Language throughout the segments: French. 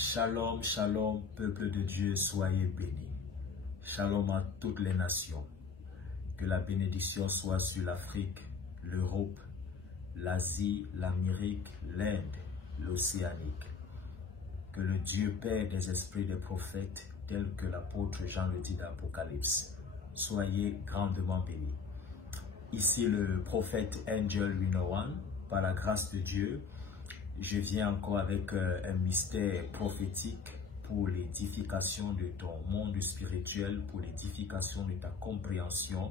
Shalom, shalom, peuple de Dieu, soyez bénis. Shalom à toutes les nations. Que la bénédiction soit sur l'Afrique, l'Europe, l'Asie, l'Amérique, l'Inde, l'Océanique. Que le Dieu Père des esprits des prophètes, tel que l'apôtre Jean le dit dans l'Apocalypse, soyez grandement bénis. Ici le prophète Angel Winowan, par la grâce de Dieu, je viens encore avec un mystère prophétique pour l'édification de ton monde spirituel, pour l'édification de ta compréhension,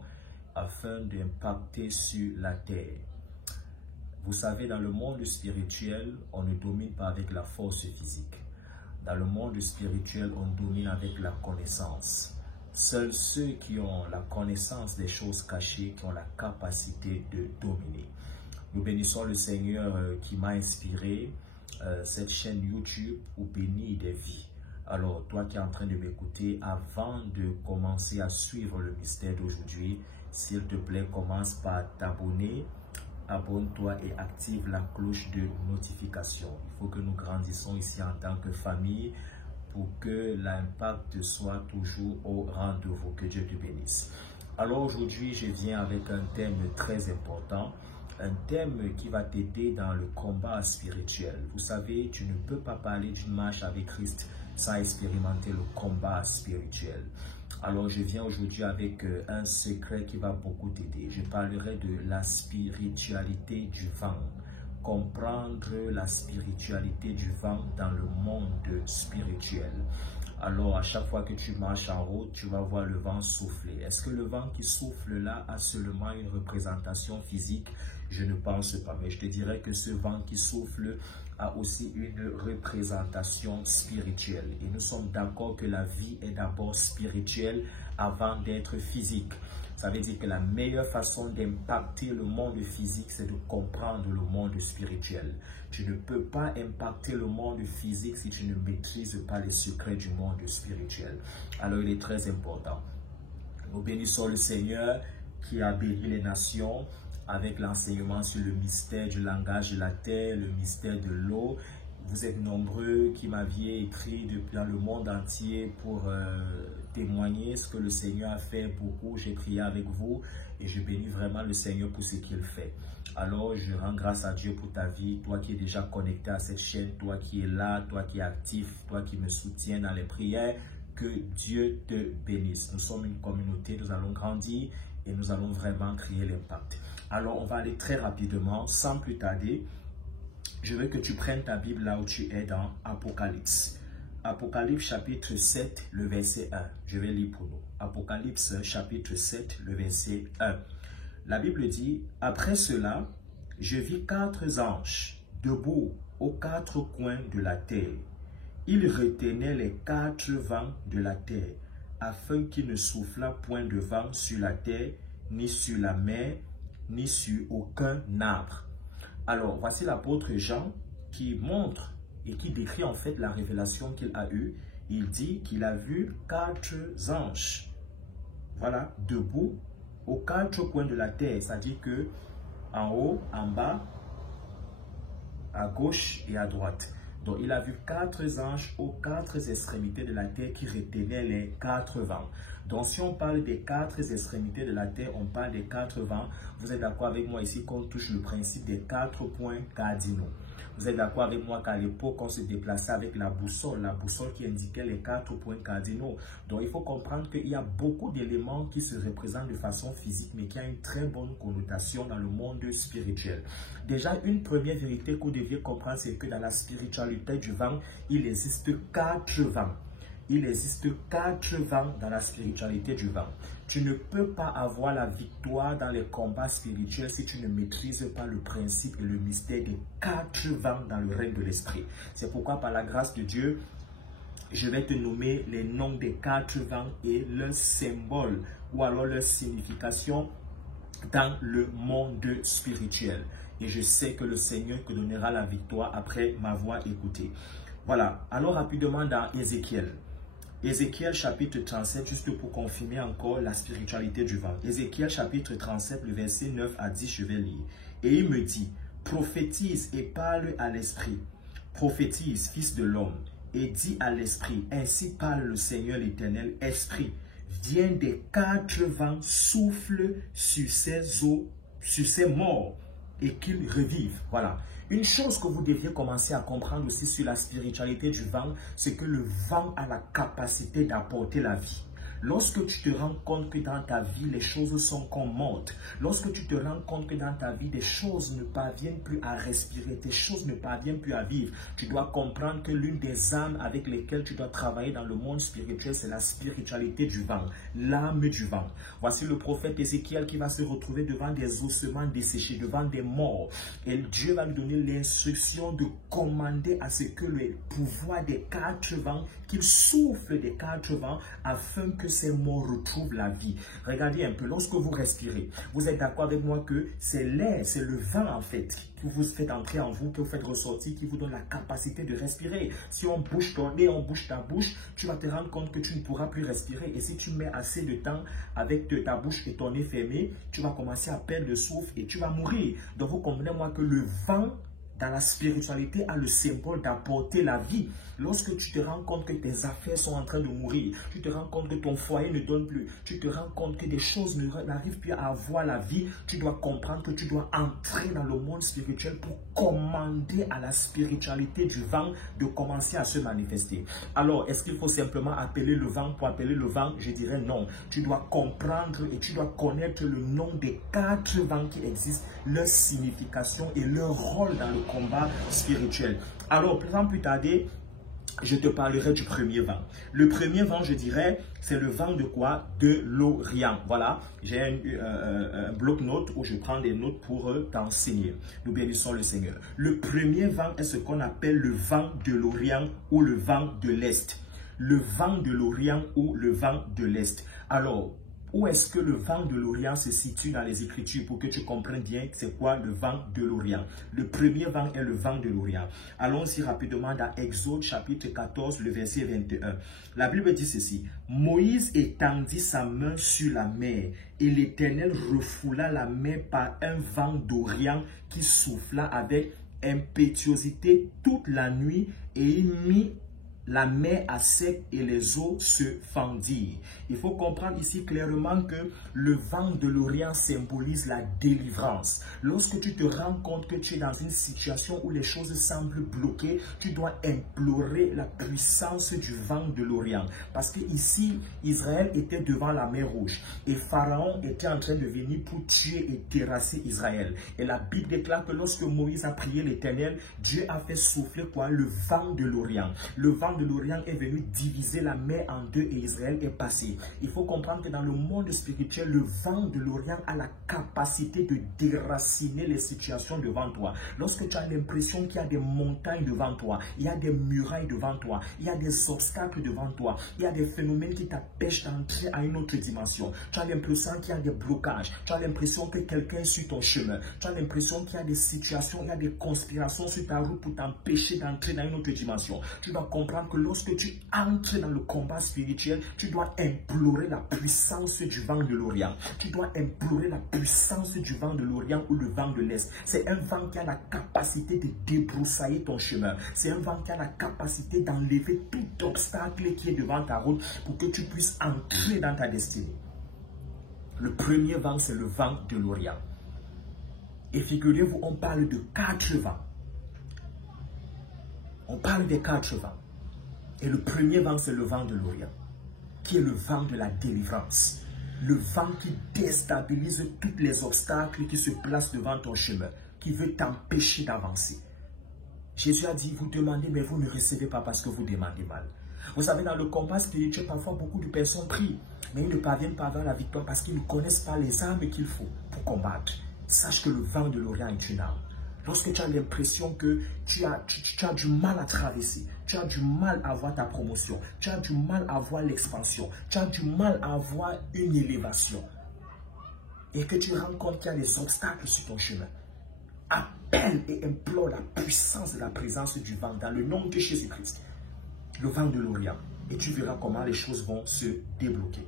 afin d'impacter sur la terre. Vous savez, dans le monde spirituel, on ne domine pas avec la force physique. Dans le monde spirituel, on domine avec la connaissance. Seuls ceux qui ont la connaissance des choses cachées, qui ont la capacité de dominer. Nous bénissons le Seigneur qui m'a inspiré cette chaîne YouTube où bénir des vies. Alors, toi qui es en train de m'écouter, avant de commencer à suivre le mystère d'aujourd'hui, s'il te plaît, commence par t'abonner. Abonne-toi et active la cloche de notification. Il faut que nous grandissons ici en tant que famille pour que l'impact soit toujours au rendez-vous. Que Dieu te bénisse. Alors aujourd'hui, je viens avec un thème très important. Un thème qui va t'aider dans le combat spirituel. Vous savez, tu ne peux pas parler d'une marche avec Christ sans expérimenter le combat spirituel. Alors, je viens aujourd'hui avec un secret qui va beaucoup t'aider. Je parlerai de la spiritualité du vent. Comprendre la spiritualité du vent dans le monde spirituel. Alors, à chaque fois que tu marches en route, tu vas voir le vent souffler. Est-ce que le vent qui souffle là a seulement une représentation physique? Je ne pense pas, mais je te dirais que ce vent qui souffle a aussi une représentation spirituelle. Et nous sommes d'accord que la vie est d'abord spirituelle avant d'être physique. Ça veut dire que la meilleure façon d'impacter le monde physique, c'est de comprendre le monde spirituel. Tu ne peux pas impacter le monde physique si tu ne maîtrises pas les secrets du monde spirituel. Alors il est très important. Nous bénissons le Seigneur qui a béni les nations avec l'enseignement sur le mystère du langage de la terre, le mystère de l'eau. Vous êtes nombreux qui m'aviez écrit depuis dans le monde entier pour témoigner ce que le Seigneur a fait beaucoup. J'ai prié avec vous et je bénis vraiment le Seigneur pour ce qu'il fait. Alors, je rends grâce à Dieu pour ta vie, toi qui es déjà connecté à cette chaîne, toi qui es là, toi qui es actif, toi qui me soutiens dans les prières. Que Dieu te bénisse. Nous sommes une communauté, nous allons grandir et nous allons vraiment créer l'impact. Alors, on va aller très rapidement, sans plus tarder. Je veux que tu prennes ta Bible là où tu es dans Apocalypse. Apocalypse chapitre 7, le verset 1. Je vais lire pour nous. Apocalypse chapitre 7, le verset 1. La Bible dit, « Après cela, je vis 4 anges debout aux 4 coins de la terre. Ils retenaient les 4 vents de la terre, afin qu'il ne soufflât point de vent sur la terre, ni sur la mer, ni sur aucun arbre. » Alors, voici l'apôtre Jean qui montre et qui décrit en fait la révélation qu'il a eue. Il dit qu'il a vu 4 anges, voilà, debout aux 4 coins de la terre. C'est-à-dire que en haut, en bas, à gauche et à droite. Donc, il a vu 4 anges aux 4 extrémités de la terre qui retenaient les 4 vents. Donc, si on parle des 4 extrémités de la terre, on parle des 4 vents. Vous êtes d'accord avec moi ici qu'on touche le principe des 4 points cardinaux. Vous êtes d'accord avec moi qu'à l'époque, on se déplaçait avec la boussole qui indiquait les 4 points cardinaux. Donc, il faut comprendre qu'il y a beaucoup d'éléments qui se représentent de façon physique, mais qui a une très bonne connotation dans le monde spirituel. Déjà, une première vérité que vous deviez comprendre, c'est que dans la spiritualité du vent, il existe 4 vents. Il existe 4 vents dans la spiritualité du vent. Tu ne peux pas avoir la victoire dans les combats spirituels si tu ne maîtrises pas le principe et le mystère des 4 vents dans le règne de l'esprit. C'est pourquoi par la grâce de Dieu, je vais te nommer les noms des 4 vents et leurs symboles ou alors leur signification dans le monde spirituel. Et je sais que le Seigneur te donnera la victoire après m'avoir écouté. Voilà, alors rapidement dans Ézéchiel. Ézéchiel chapitre 37, juste pour confirmer encore la spiritualité du vent. Ézéchiel chapitre 37, le verset 9 à 10, je vais lire. Et il me dit, prophétise et parle à l'esprit. Prophétise, fils de l'homme, et dit à l'esprit, ainsi parle le Seigneur l'Éternel, esprit, viens des 4 vents, souffle sur ces eaux, sur ces morts, et qu'ils revivent. Voilà. Une chose que vous deviez commencer à comprendre aussi sur la spiritualité du vent, c'est que le vent a la capacité d'apporter la vie. Lorsque tu te rends compte que dans ta vie, les choses sont comme mortes, lorsque tu te rends compte que dans ta vie, des choses ne parviennent plus à respirer, des choses ne parviennent plus à vivre, tu dois comprendre que l'une des âmes avec lesquelles tu dois travailler dans le monde spirituel, c'est la spiritualité du vent, l'âme du vent. Voici le prophète Ézéchiel qui va se retrouver devant des ossements desséchés, devant des morts. Et Dieu va lui donner l'instruction de commander à ce que le pouvoir des 4 vents, qu'il souffle des 4 vents, afin que ces morts retrouvent la vie. Regardez un peu, lorsque vous respirez, vous êtes d'accord avec moi que c'est l'air, c'est le vent en fait, que vous faites entrer en vous, que vous faites ressortir, qui vous donne la capacité de respirer. Si on bouge ton nez, on bouge ta bouche, tu vas te rendre compte que tu ne pourras plus respirer. Et si tu mets assez de temps avec ta bouche et ton nez fermé, tu vas commencer à perdre le souffle et tu vas mourir. Donc vous comprenez moi que le vent dans la spiritualité a le symbole d'apporter la vie. Lorsque tu te rends compte que tes affaires sont en train de mourir, tu te rends compte que ton foyer ne donne plus, tu te rends compte que des choses n'arrivent plus à avoir la vie, tu dois comprendre que tu dois entrer dans le monde spirituel pour commander à la spiritualité du vent de commencer à se manifester. Alors, est-ce qu'il faut simplement appeler le vent pour appeler le vent? Je dirais non. Tu dois comprendre et tu dois connaître le nom des 4 vents qui existent, leur signification et leur rôle dans le combat spirituel. Alors, sans plus tarder, je te parlerai du premier vent. Le premier vent, je dirais, c'est le vent de quoi? De l'Orient. Voilà, j'ai un bloc-notes où je prends des notes pour t'enseigner. Nous bénissons le Seigneur. Le premier vent est ce qu'on appelle le vent de l'Orient ou le vent de l'Est. Le vent de l'Orient ou le vent de l'Est. Alors, où est-ce que le vent de l'Orient se situe dans les Écritures pour que tu comprennes bien c'est quoi le vent de l'Orient? Le premier vent est le vent de l'Orient. Allons-y rapidement dans Exode chapitre 14, le verset 21. La Bible dit ceci. Moïse étendit sa main sur la mer et l'Éternel refoula la mer par un vent d'Orient qui souffla avec impétuosité toute la nuit et il mit la mer à sec et les eaux se fendirent. Il faut comprendre ici clairement que le vent de l'Orient symbolise la délivrance. Lorsque tu te rends compte que tu es dans une situation où les choses semblent bloquées, tu dois implorer la puissance du vent de l'Orient. Parce que ici, Israël était devant la mer Rouge et Pharaon était en train de venir pour tuer et terrasser Israël. Et la Bible déclare que lorsque Moïse a prié l'Éternel, Dieu a fait souffler quoi? Le vent de l'Orient. Le vent de l'Orient est venu diviser la mer en deux et Israël est passé. Il faut comprendre que dans le monde spirituel, le vent de l'Orient a la capacité de déraciner les situations devant toi. Lorsque tu as l'impression qu'il y a des montagnes devant toi, il y a des murailles devant toi, il y a des obstacles devant toi, il y a des phénomènes qui t'empêchent d'entrer à une autre dimension. Tu as l'impression qu'il y a des blocages, tu as l'impression que quelqu'un est sur ton chemin, tu as l'impression qu'il y a des situations, il y a des conspirations sur ta route pour t'empêcher d'entrer dans une autre dimension. Tu dois comprendre que lorsque tu entres dans le combat spirituel, tu dois implorer la puissance du vent de l'Orient. Tu dois implorer la puissance du vent de l'Orient ou le vent de l'Est. C'est un vent qui a la capacité de débroussailler ton chemin. C'est un vent qui a la capacité d'enlever tout obstacle qui est devant ta route pour que tu puisses entrer dans ta destinée. Le premier vent, c'est le vent de l'Orient. Et figurez-vous, on parle de 4 vents. On parle des 4 vents. Et le premier vent, c'est le vent de l'Orient, qui est le vent de la délivrance. Le vent qui déstabilise tous les obstacles qui se placent devant ton chemin, qui veut t'empêcher d'avancer. Jésus a dit, vous demandez, mais vous ne recevez pas parce que vous demandez mal. Vous savez, dans le combat spirituel, parfois beaucoup de personnes prient, mais ils ne parviennent pas à avoir la victoire parce qu'ils ne connaissent pas les armes qu'il faut pour combattre. Sache que le vent de l'Orient est une arme. Lorsque tu as l'impression que tu as du mal à traverser, tu as du mal à avoir ta promotion, tu as du mal à avoir l'expansion, tu as du mal à avoir une élévation, et que tu rends compte qu'il y a des obstacles sur ton chemin, appelle et implore la puissance de la présence du vent dans le nom de Jésus-Christ, le vent de l'Orient, et tu verras comment les choses vont se débloquer.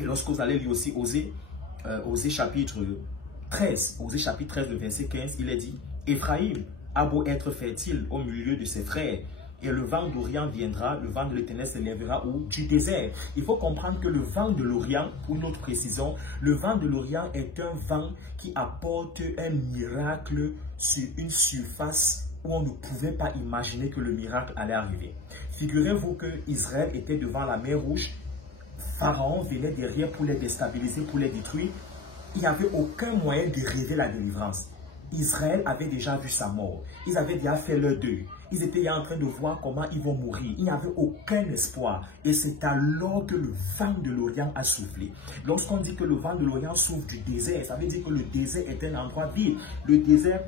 Et lorsque vous allez lire aussi Osée chapitre 13, Osée chapitre 13, le verset 15, il est dit, Éphraïm a beau être fertile au milieu de ses frères, et le vent d'Orient viendra, le vent de l'Éternel s'élèvera ou du désert. Il faut comprendre que le vent de l'Orient, pour notre précision, le vent de l'Orient est un vent qui apporte un miracle sur une surface où on ne pouvait pas imaginer que le miracle allait arriver. Figurez-vous que Israël était devant la mer Rouge, Pharaon venait derrière pour les déstabiliser, pour les détruire. Il n'y avait aucun moyen de rêver la délivrance. Israël avait déjà vu sa mort. Ils avaient déjà fait leur deuil. Ils étaient en train de voir comment ils vont mourir. Il n'y avait aucun espoir. Et c'est alors que le vent de l'Orient a soufflé. Lorsqu'on dit que le vent de l'Orient souffle du désert, ça veut dire que le désert est un endroit vide. Le désert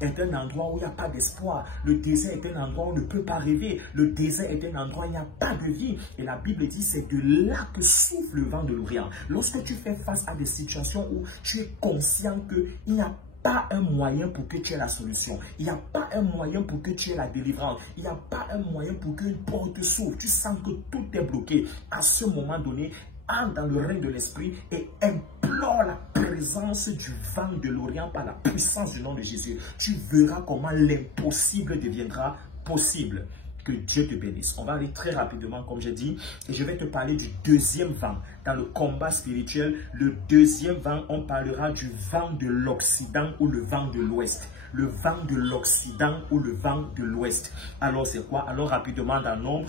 est un endroit où il n'y a pas d'espoir. Le désert est un endroit où on ne peut pas rêver. Le désert est un endroit où il n'y a pas de vie. Et la Bible dit c'est de là que souffle le vent de l'Orient. Lorsque tu fais face à des situations où tu es conscient qu'il n'y a pas un moyen pour que tu aies la solution. Il n'y a pas un moyen pour que tu aies la délivrance. Il n'y a pas un moyen pour qu'une porte s'ouvre. Tu sens que tout est bloqué. À ce moment donné, entre dans le règne de l'esprit et implore la présence du vent de l'Orient par la puissance du nom de Jésus. Tu verras comment l'impossible deviendra possible. Que Dieu te bénisse. On va aller très rapidement, comme j'ai dit, et je vais te parler du deuxième vent. Dans le combat spirituel, le deuxième vent, on parlera du vent de l'Occident ou le vent de l'Ouest. Le vent de l'Occident ou le vent de l'Ouest. Alors, c'est quoi? Alors, rapidement, dans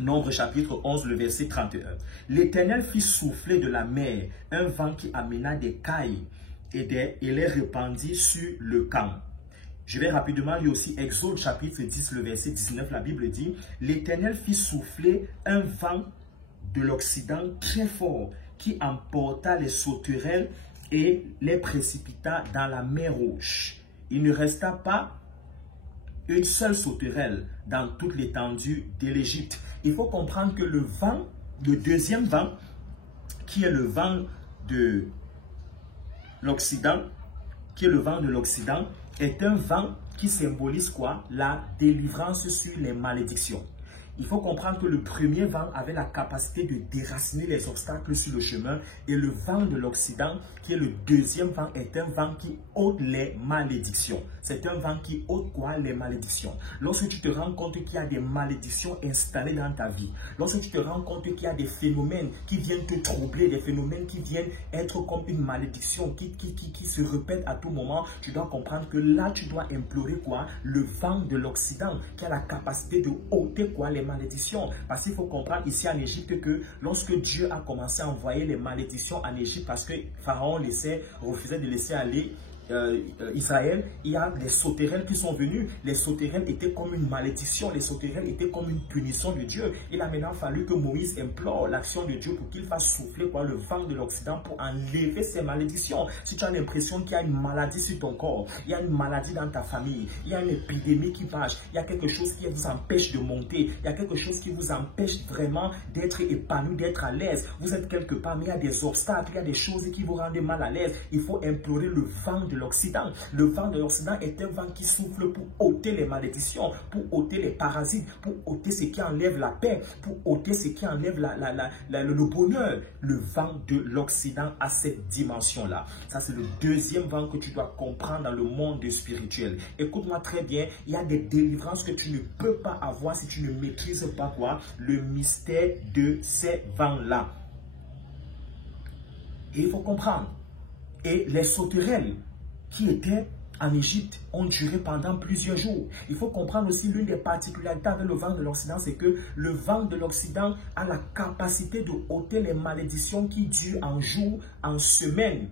Nombre chapitre 11, le verset 31. L'Éternel fit souffler de la mer un vent qui amena des cailles et les répandit sur le camp. Je vais rapidement lire aussi Exode chapitre 10, le verset 19. La Bible dit, l'Éternel fit souffler un vent de l'Occident très fort qui emporta les sauterelles et les précipita dans la mer Rouge. Il ne resta pas une seule sauterelle dans toute l'étendue de l'Égypte. Il faut comprendre que le deuxième vent, qui est le vent de l'Occident, est un vent qui symbolise quoi? La délivrance sur les malédictions. Il faut comprendre que le premier vent avait la capacité de déraciner les obstacles sur le chemin et le vent de l'Occident, qui est le deuxième vent, est un vent qui ôte les malédictions. C'est un vent qui ôte quoi? Les malédictions. Lorsque tu te rends compte qu'il y a des malédictions installées dans ta vie, lorsque tu te rends compte qu'il y a des phénomènes qui viennent te troubler, des phénomènes qui viennent être comme une malédiction, qui se répètent à tout moment, tu dois comprendre que là, tu dois implorer quoi? Le vent de l'Occident, qui a la capacité de ôter quoi? Les malédictions. Parce qu'il faut comprendre ici en Égypte que lorsque Dieu a commencé à envoyer les malédictions en Égypte, parce que Pharaon refusait de laisser aller Israël, il y a des sauterelles qui sont venues. Les sauterelles étaient comme une malédiction, les sauterelles étaient comme une punition de Dieu. Il a maintenant fallu que Moïse implore l'action de Dieu pour qu'il fasse souffler le vent de l'Occident pour enlever ces malédictions. Si tu as l'impression qu'il y a une maladie sur ton corps, il y a une maladie dans ta famille, il y a une épidémie qui marche, il y a quelque chose qui vous empêche de monter, il y a quelque chose qui vous empêche vraiment d'être épanoui, d'être à l'aise. Vous êtes quelque part, mais il y a des obstacles, il y a des choses qui vous rendent mal à l'aise. Il faut implorer le vent de l'Occident. Le vent de l'Occident est un vent qui souffle pour ôter les malédictions, pour ôter les parasites, pour ôter ce qui enlève la paix, pour ôter ce qui enlève le bonheur. Le vent de l'Occident a cette dimension-là. Ça, c'est le deuxième vent que tu dois comprendre dans le monde spirituel. Écoute-moi très bien, il y a des délivrances que tu ne peux pas avoir si tu ne maîtrises pas quoi? Le mystère de ces vents-là. Et il faut comprendre. Et les sauterelles qui étaient en Égypte ont duré pendant plusieurs jours. Il faut comprendre aussi l'une des particularités avec le vent de l'Occident, c'est que le vent de l'Occident a la capacité de ôter les malédictions qui durent en jours, en semaines,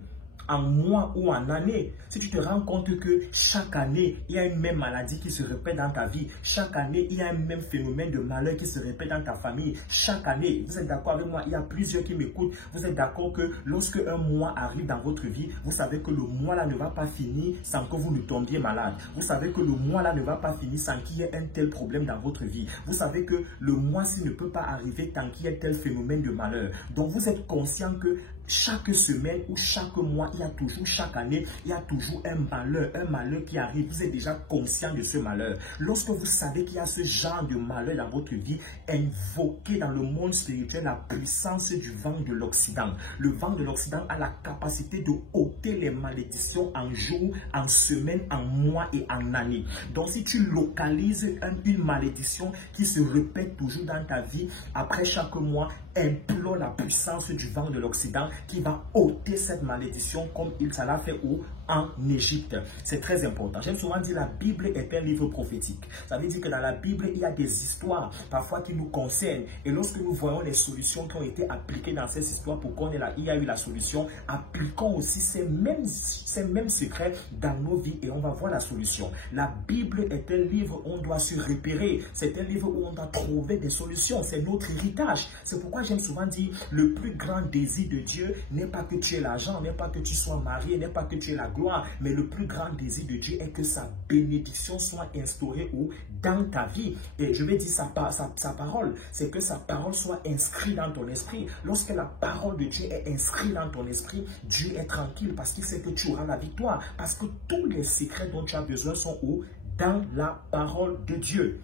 en mois ou en années. Si tu te rends compte que chaque année, il y a une même maladie qui se répète dans ta vie, chaque année, il y a un même phénomène de malheur qui se répète dans ta famille, chaque année, vous êtes d'accord avec moi, il y a plusieurs qui m'écoutent, vous êtes d'accord que lorsque un mois arrive dans votre vie, vous savez que le mois là ne va pas finir sans que vous ne tombiez malade. Vous savez que le mois là ne va pas finir sans qu'il y ait un tel problème dans votre vie. Vous savez que le mois-ci ne peut pas arriver tant qu'il y ait tel phénomène de malheur. Donc vous êtes conscient que chaque semaine ou chaque mois, il y a toujours, chaque année, il y a toujours un malheur qui arrive. Vous êtes déjà conscient de ce malheur. Lorsque vous savez qu'il y a ce genre de malheur dans votre vie, invoquez dans le monde spirituel la puissance du vent de l'Occident. Le vent de l'Occident a la capacité de ôter les malédictions en jours, en semaines, en mois et en années. Donc si tu localises une malédiction qui se répète toujours dans ta vie, après chaque mois, implore la puissance du vent de l'Occident qui va ôter cette malédiction comme il ça l'a fait en Égypte. C'est très important. J'aime souvent dire la Bible est un livre prophétique. Ça veut dire que dans la Bible, il y a des histoires parfois qui nous concernent. Et lorsque nous voyons les solutions qui ont été appliquées dans ces histoires pour qu'on ait il y a eu la solution, appliquons aussi ces mêmes secrets dans nos vies et on va voir la solution. La Bible est un livre où on doit se repérer. C'est un livre où on doit trouver des solutions. C'est notre héritage. C'est pourquoi j'aime souvent dire le plus grand désir de Dieu n'est pas que tu aies l'argent, n'est pas que tu sois marié, n'est pas que tu aies la gloire, mais le plus grand désir de Dieu est que sa bénédiction soit instaurée dans ta vie. Et je vais dire sa parole, c'est que sa parole soit inscrite dans ton esprit. Lorsque la parole de Dieu est inscrite dans ton esprit, Dieu est tranquille parce qu'il sait que tu auras la victoire. Parce que tous les secrets dont tu as besoin sont dans la parole de Dieu.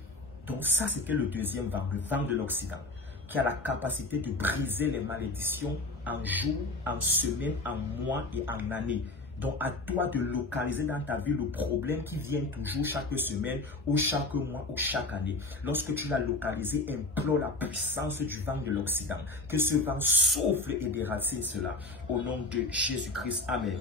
Donc ça, c'était le deuxième vent, le vent de l'Occident, qui a la capacité de briser les malédictions en jours, en semaines, en mois et en années. Donc, à toi de localiser dans ta vie le problème qui vient toujours chaque semaine ou chaque mois ou chaque année. Lorsque tu l'as localisé, implore la puissance du vent de l'Occident. Que ce vent souffle et déracine cela. Au nom de Jésus-Christ. Amen.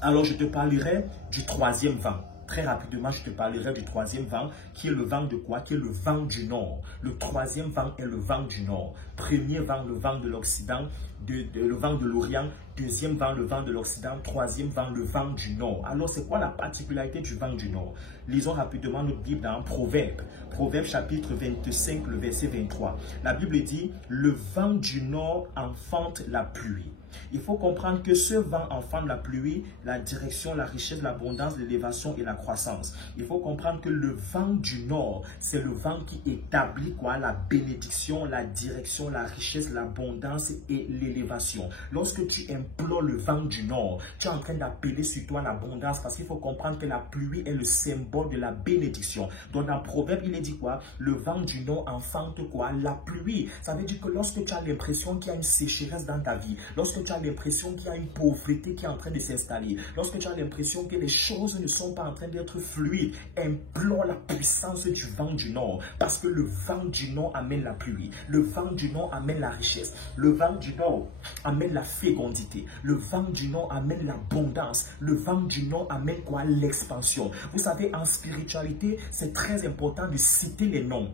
Alors, je te parlerai du troisième vent. Très rapidement, je te parlerai du troisième vent, qui est le vent de quoi? Qui est le vent du nord. Le troisième vent est le vent du nord. Premier vent, le vent de l'Occident, le vent de l'Orient. Deuxième vent, le vent de l'Occident. Troisième vent, le vent du nord. Alors, c'est quoi la particularité du vent du nord? Lisons rapidement notre Bible dans Proverbe. Proverbe chapitre 25, le verset 23. La Bible dit, le vent du nord enfante la pluie. Il faut comprendre que ce vent enfante la pluie, la direction, la richesse, l'abondance, l'élévation et la croissance. Il faut comprendre que le vent du nord, c'est le vent qui établit quoi? La bénédiction, la direction, la richesse, l'abondance et l'élévation. Lorsque tu implores le vent du nord, tu es en train d'appeler sur toi l'abondance parce qu'il faut comprendre que la pluie est le symbole de la bénédiction. Donc dans Proverbe, il est dit quoi? Le vent du nord enfante quoi? La pluie. Ça veut dire que lorsque tu as l'impression qu'il y a une sécheresse dans ta vie, lorsque tu as l'impression qu'il y a une pauvreté qui est en train de s'installer, lorsque tu as l'impression que les choses ne sont pas en train d'être fluides, implore la puissance du vent du nord, parce que le vent du nord amène la pluie, le vent du nord amène la richesse, le vent du nord amène la fécondité, le vent du nord amène l'abondance, le vent du nord amène quoi? L'expansion. Vous savez, en spiritualité, c'est très important de citer les noms.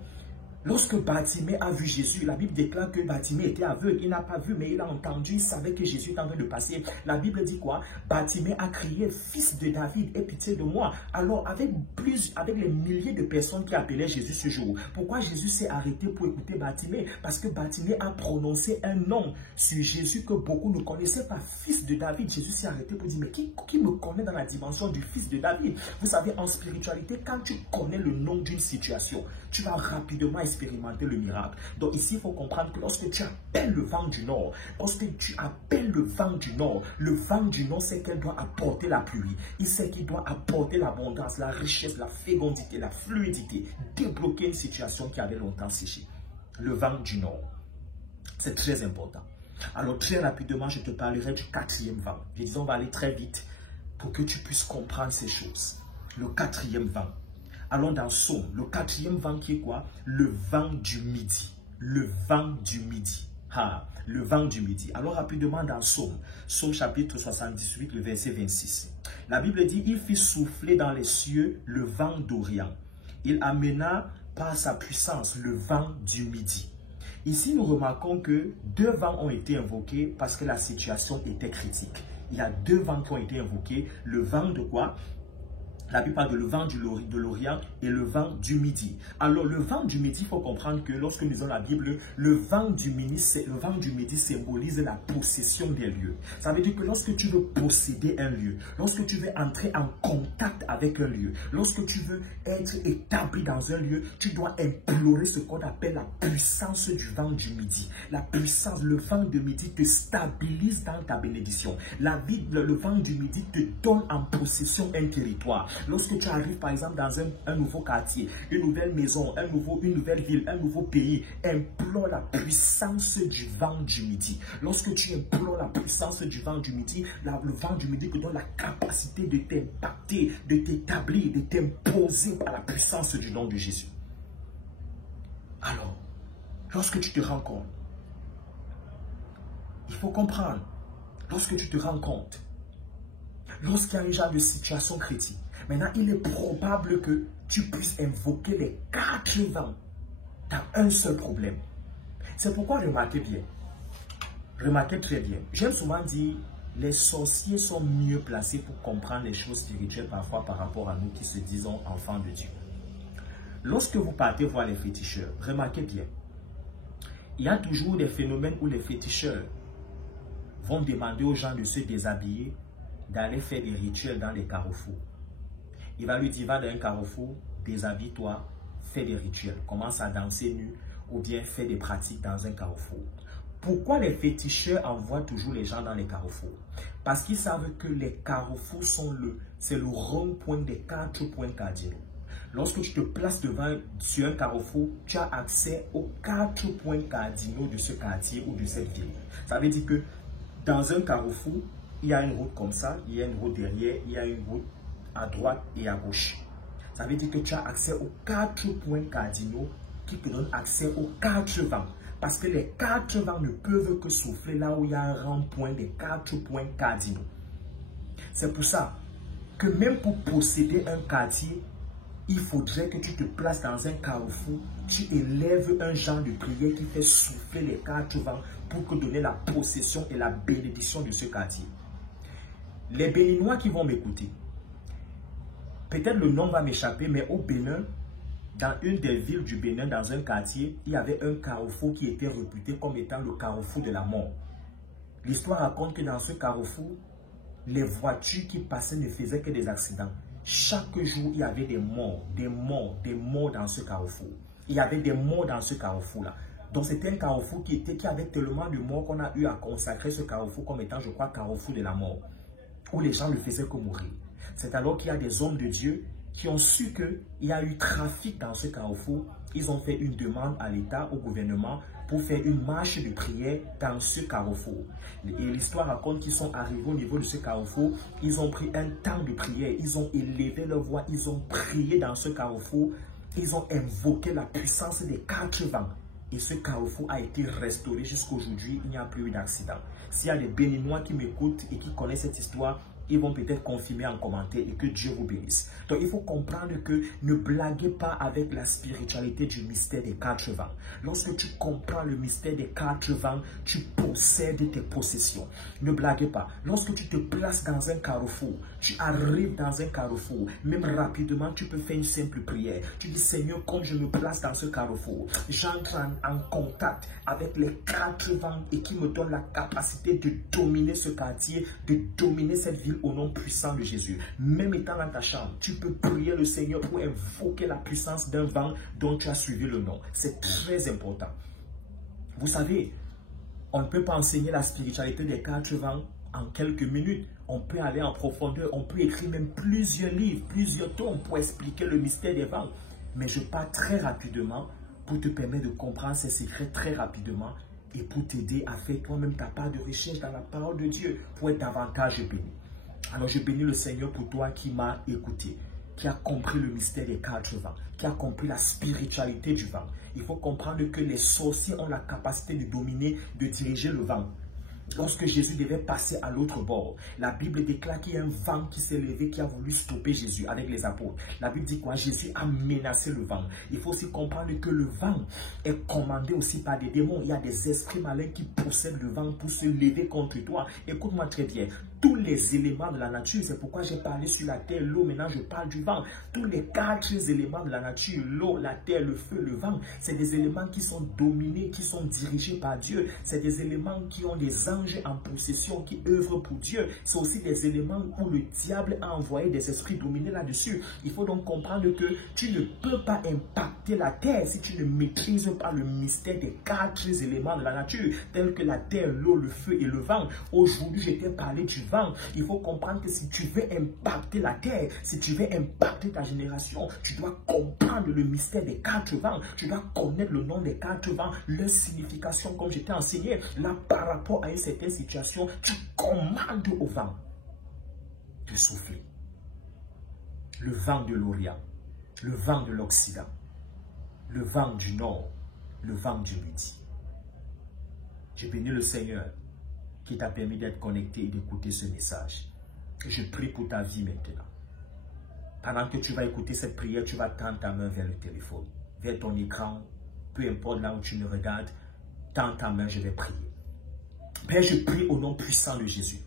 Lorsque Bartimée a vu Jésus, la Bible déclare que Bartimée était aveugle. Il n'a pas vu, mais il a entendu, il savait que Jésus était en train de passer. La Bible dit quoi? Bartimée a crié, fils de David, aie pitié de moi. Alors, avec les milliers de personnes qui appelaient Jésus ce jour, pourquoi Jésus s'est arrêté pour écouter Bartimée? Parce que Bartimée a prononcé un nom sur Jésus que beaucoup ne connaissaient pas, fils de David. Jésus s'est arrêté pour dire, mais qui me connaît dans la dimension du fils de David? Vous savez, en spiritualité, quand tu connais le nom d'une situation, tu vas rapidement expérimenter le miracle. Donc ici, il faut comprendre que lorsque tu appelles le vent du nord, lorsque tu appelles le vent du nord sait qu'elle doit apporter la pluie. Il sait qu'il doit apporter l'abondance, la richesse, la fécondité, la fluidité, débloquer une situation qui avait longtemps séché. Le vent du nord. C'est très important. Alors très rapidement, je te parlerai du quatrième vent. Je dis, on va aller très vite pour que tu puisses comprendre ces choses. Le quatrième vent. Allons dans Psaume, le quatrième vent qui est quoi? Le vent du midi. Le vent du midi. Le vent du midi. Alors rapidement dans Psaume chapitre 78, le verset 26. La Bible dit, il fit souffler dans les cieux le vent d'Orient. Il amena par sa puissance le vent du midi. Ici, nous remarquons que deux vents ont été invoqués parce que la situation était critique. Il y a deux vents qui ont été invoqués. Le vent de quoi? La Bible parle de le vent de l'Orient et le vent du Midi. Alors, le vent du Midi, il faut comprendre que lorsque nous lisons la Bible, le vent du Midi symbolise la possession des lieux. Ça veut dire que lorsque tu veux posséder un lieu, lorsque tu veux entrer en contact avec un lieu, lorsque tu veux être établi dans un lieu, tu dois implorer ce qu'on appelle la puissance du vent du Midi. La puissance, le vent du Midi te stabilise dans ta bénédiction. Le vent du Midi te donne en possession un territoire. Lorsque tu arrives par exemple dans un nouveau quartier, une nouvelle maison, une nouvelle ville, un nouveau pays, implore la puissance du vent du Midi. Lorsque tu implores la puissance du vent du Midi, le vent du Midi te donne la capacité de t'impacter, de t'établir, de t'imposer par la puissance du nom de Jésus. Alors, lorsque tu te rends compte, il faut comprendre, lorsque tu te rends compte, lorsqu'il y a un genre de situation critique, maintenant, il est probable que tu puisses invoquer les 4 vents dans un seul problème. C'est pourquoi remarquez bien, remarquez très bien. J'aime souvent dire, les sorciers sont mieux placés pour comprendre les choses spirituelles parfois par rapport à nous qui se disons enfants de Dieu. Lorsque vous partez voir les féticheurs, remarquez bien, il y a toujours des phénomènes où les féticheurs vont demander aux gens de se déshabiller, d'aller faire des rituels dans les carrefours. Il va lui dire, va dans un carrefour, déshabille-toi, fais des rituels, commence à danser nu ou bien fais des pratiques dans un carrefour. Pourquoi les féticheurs envoient toujours les gens dans les carrefours? Parce qu'ils savent que les carrefours sont c'est le rond-point des 4 points cardinaux. Lorsque tu te places sur un carrefour, tu as accès aux 4 points cardinaux de ce quartier ou de cette ville. Ça veut dire que dans un carrefour, il y a une route comme ça, il y a une route derrière, il y a une route à droite et à gauche. Ça veut dire que tu as accès aux 4 points cardinaux qui te donnent accès aux 4 vents. Parce que les 4 vents ne peuvent que souffler là où il y a un rond-point des 4 points cardinaux. C'est pour ça que même pour posséder un quartier, il faudrait que tu te places dans un carrefour, tu élèves un genre de prière qui fait souffler les 4 vents pour te donner la possession et la bénédiction de ce quartier. Les Béninois qui vont m'écouter, peut-être le nom va m'échapper, mais au Bénin, dans une des villes du Bénin, dans un quartier, il y avait un carrefour qui était réputé comme étant le carrefour de la mort. L'histoire raconte que dans ce carrefour, les voitures qui passaient ne faisaient que des accidents. Chaque jour, il y avait des morts dans ce carrefour. Il y avait des morts dans ce carrefour-là. Donc, c'était un carrefour qui avait tellement de morts qu'on a eu à consacrer ce carrefour comme étant, je crois, carrefour de la mort, où les gens ne faisaient que mourir. C'est alors qu'il y a des hommes de Dieu qui ont su qu'il y a eu trafic dans ce carrefour. Ils ont fait une demande à l'État, au gouvernement, pour faire une marche de prière dans ce carrefour. Et l'histoire raconte qu'ils sont arrivés au niveau de ce carrefour, ils ont pris un temps de prière, ils ont élevé leur voix, ils ont prié dans ce carrefour, ils ont invoqué la puissance des 4 vents. Et ce carrefour a été restauré jusqu'à aujourd'hui, il n'y a plus eu d'accident. S'il y a des Béninois qui m'écoutent et qui connaissent cette histoire, ils vont peut-être confirmer en commentaire et que Dieu vous bénisse. Donc, il faut comprendre que ne blaguez pas avec la spiritualité du mystère des 4 vents. Lorsque tu comprends le mystère des 4 vents, tu possèdes tes possessions. Ne blaguez pas. Lorsque tu te places dans un carrefour, tu arrives dans un carrefour, même rapidement, tu peux faire une simple prière. Tu dis, Seigneur, comme je me place dans ce carrefour, j'entre en contact avec les 4 vents et qui me donnent la capacité de dominer ce quartier, de dominer cette ville au nom puissant de Jésus. Même étant dans ta chambre, tu peux prier le Seigneur pour invoquer la puissance d'un vent dont tu as suivi le nom. C'est très important. Vous savez, on ne peut pas enseigner la spiritualité des 4 vents en quelques minutes. On peut aller en profondeur, on peut écrire même plusieurs livres, plusieurs tomes pour expliquer le mystère des vents. Mais je pars très rapidement pour te permettre de comprendre ces secrets très rapidement et pour t'aider à faire toi-même ta part de recherche dans la parole de Dieu pour être davantage béni. Alors je bénis le Seigneur pour toi qui m'as écouté, qui a compris le mystère des 4 vents, qui a compris la spiritualité du vent. Il faut comprendre que les sorciers ont la capacité de dominer, de diriger le vent. Lorsque Jésus devait passer à l'autre bord, la Bible déclare qu'il y a un vent qui s'est levé, qui a voulu stopper Jésus avec les apôtres. La Bible dit quoi? Jésus a menacé le vent. Il faut aussi comprendre que le vent est commandé aussi par des démons. Il y a des esprits malins qui possèdent le vent pour se lever contre toi. Écoute-moi très bien. tous les éléments de la nature. C'est pourquoi j'ai parlé sur la terre, l'eau, maintenant je parle du vent. Tous les 4 éléments de la nature, l'eau, la terre, le feu, le vent, c'est des éléments qui sont dominés, qui sont dirigés par Dieu. C'est des éléments qui ont des anges en possession, qui œuvrent pour Dieu. C'est aussi des éléments où le diable a envoyé des esprits dominés là-dessus. Il faut donc comprendre que tu ne peux pas impacter la terre si tu ne maîtrises pas le mystère des 4 éléments de la nature, tels que la terre, l'eau, le feu et le vent. Aujourd'hui, je t'ai parlé du vent. Il faut comprendre que si tu veux impacter la terre, si tu veux impacter ta génération, tu dois comprendre le mystère des 4 vents. Tu dois connaître le nom des 4 vents, leur signification, comme je t'ai enseigné. Là, par rapport à une certaine situation, tu commandes au vent de souffler. Le vent de l'Orient, le vent de l'Occident, le vent du Nord, le vent du Midi. Je bénis le Seigneur qui t'a permis d'être connecté et d'écouter ce message. Je prie pour ta vie maintenant. Pendant que tu vas écouter cette prière, tu vas tendre ta main vers le téléphone, vers ton écran, peu importe là où tu me regardes, tends ta main, je vais prier. Père, je prie au nom puissant de Jésus,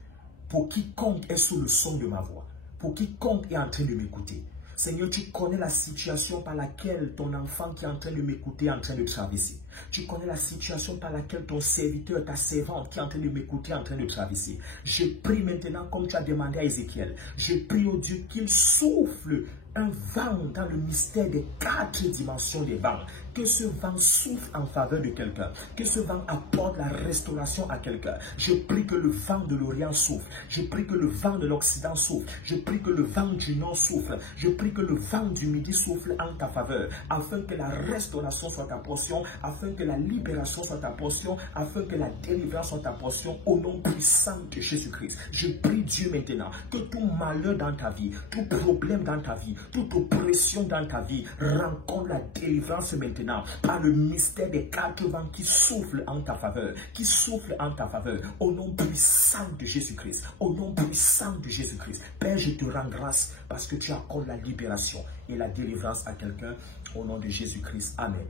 pour quiconque est sous le son de ma voix, pour quiconque est en train de m'écouter. Seigneur, tu connais la situation par laquelle ton enfant qui est en train de m'écouter est en train de traverser. Tu connais la situation par laquelle ton serviteur, ta servante qui est en train de m'écouter est en train de traverser. Je prie maintenant comme tu as demandé à Ézéchiel. Je prie au Dieu qu'il souffle un vent dans le mystère des 4 dimensions des vents. Que ce vent souffle en faveur de quelqu'un. Que ce vent apporte la restauration à quelqu'un. Je prie que le vent de l'Orient souffle. Je prie que le vent de l'Occident souffle. Je prie que le vent du Nord souffle. Je prie que le vent du Midi souffle en ta faveur. Afin que la restauration soit ta portion. Afin que la libération soit ta portion. Afin que la délivrance soit ta portion. Au nom puissant de Jésus-Christ. Je prie Dieu maintenant que tout malheur dans ta vie, tout problème dans ta vie, toute oppression dans ta vie rencontre la délivrance maintenant par le mystère des 4 vents qui soufflent en ta faveur, qui soufflent en ta faveur, au nom puissant de Jésus-Christ, au nom puissant de Jésus-Christ. Père, je te rends grâce parce que tu accordes la libération et la délivrance à quelqu'un au nom de Jésus-Christ. Amen.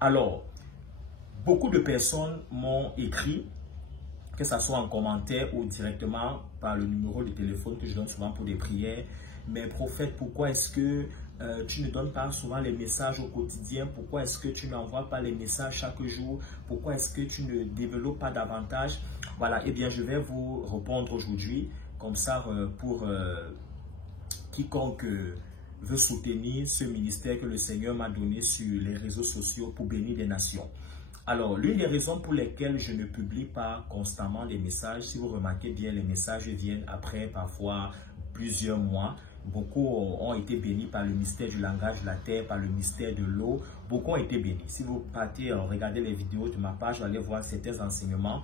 Alors, beaucoup de personnes m'ont écrit, que ce soit en commentaire ou directement par le numéro de téléphone que je donne souvent pour des prières. Mais prophète, pourquoi est-ce que tu ne donnes pas souvent les messages au quotidien? Pourquoi est-ce que tu n'envoies pas les messages chaque jour? Pourquoi est-ce que tu ne développes pas davantage? Voilà, eh bien je vais vous répondre aujourd'hui, comme ça pour quiconque veut soutenir ce ministère que le Seigneur m'a donné sur les réseaux sociaux pour bénir des nations. Alors, l'une des raisons pour lesquelles je ne publie pas constamment les messages, si vous remarquez bien, les messages viennent après parfois plusieurs mois. Beaucoup ont été bénis par le mystère du langage de la terre, par le mystère de l'eau. Beaucoup ont été bénis. Si vous partez regarder les vidéos de ma page, vous allez voir certains enseignements.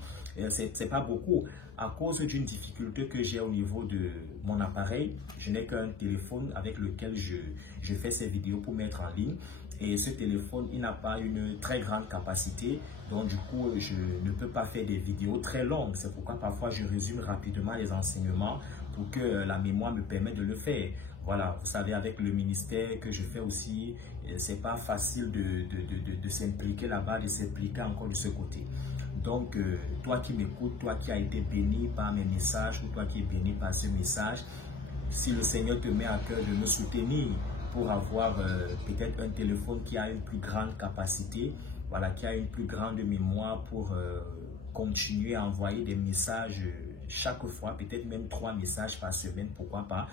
C'est pas beaucoup. À cause d'une difficulté que j'ai au niveau de mon appareil, je n'ai qu'un téléphone avec lequel je fais ces vidéos pour mettre en ligne. Et ce téléphone, il n'a pas une très grande capacité. Donc du coup, je ne peux pas faire des vidéos très longues. C'est pourquoi parfois je résume rapidement les enseignements pour que la mémoire me permette de le faire. Voilà, vous savez, avec le ministère que je fais aussi, c'est pas facile de s'impliquer là-bas, de s'impliquer encore de ce côté. Donc, toi qui m'écoutes, toi qui as été béni par mes messages, ou toi qui es béni par ce message, si le Seigneur te met à cœur de me soutenir pour avoir peut-être un téléphone qui a une plus grande capacité, voilà, qui a une plus grande mémoire pour continuer à envoyer des messages chaque fois, peut-être même 3 messages par semaine, pourquoi pas,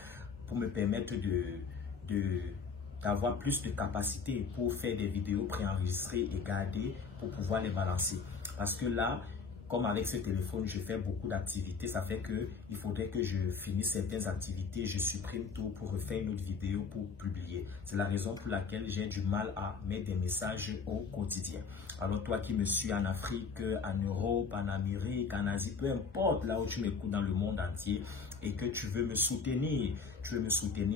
pour me permettre d'avoir plus de capacité pour faire des vidéos préenregistrées et garder pour pouvoir les balancer. Parce que là, comme avec ce téléphone, je fais beaucoup d'activités, ça fait qu'il faudrait que je finisse certaines activités, je supprime tout pour refaire une autre vidéo pour publier. C'est la raison pour laquelle j'ai du mal à mettre des messages au quotidien. Alors toi qui me suis en Afrique, en Europe, en Amérique, en Asie, peu importe là où tu m'écoutes dans le monde entier et que tu veux me soutenir,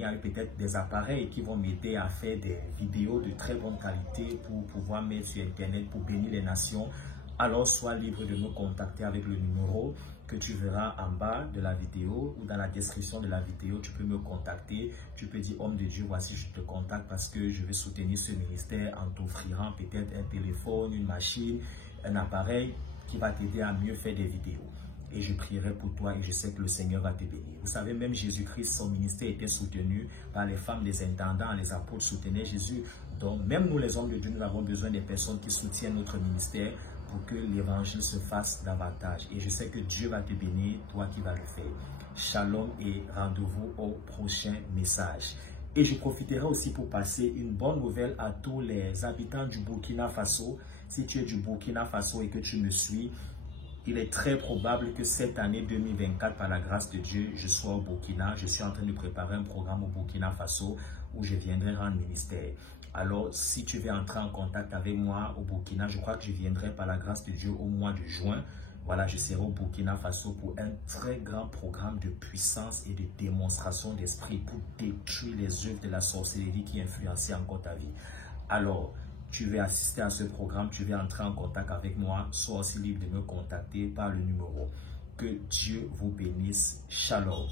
avec peut-être des appareils qui vont m'aider à faire des vidéos de très bonne qualité pour pouvoir mettre sur Internet, pour bénir les nations. Alors sois libre de me contacter avec le numéro que tu verras en bas de la vidéo ou dans la description de la vidéo. Tu peux me contacter, tu peux dire homme de Dieu, voici je te contacte parce que je vais soutenir ce ministère en t'offrant peut-être un téléphone, une machine, un appareil qui va t'aider à mieux faire des vidéos. et je prierai pour toi et je sais que le Seigneur va te bénir. Vous savez, même Jésus-Christ, son ministère était soutenu par les femmes, les intendants, les apôtres soutenaient Jésus. Donc, même nous les hommes de Dieu, nous avons besoin des personnes qui soutiennent notre ministère pour que l'évangile se fasse davantage. Et je sais que Dieu va te bénir, toi qui vas le faire. Shalom et rendez-vous au prochain message. Et je profiterai aussi pour passer une bonne nouvelle à tous les habitants du Burkina Faso. Si tu es du Burkina Faso et que tu me suis, il est très probable que cette année 2024, par la grâce de Dieu, je sois au Burkina. Je suis en train de préparer un programme au Burkina Faso où je viendrai rendre ministère. Alors, si tu veux entrer en contact avec moi au Burkina, je crois que je viendrai par la grâce de Dieu au mois de juin. Voilà, je serai au Burkina Faso pour un très grand programme de puissance et de démonstration d'esprit pour détruire les œuvres de la sorcellerie qui influencent encore ta vie. Alors, tu veux assister à ce programme, tu veux entrer en contact avec moi, sois aussi libre de me contacter par le numéro. Que Dieu vous bénisse. Shalom.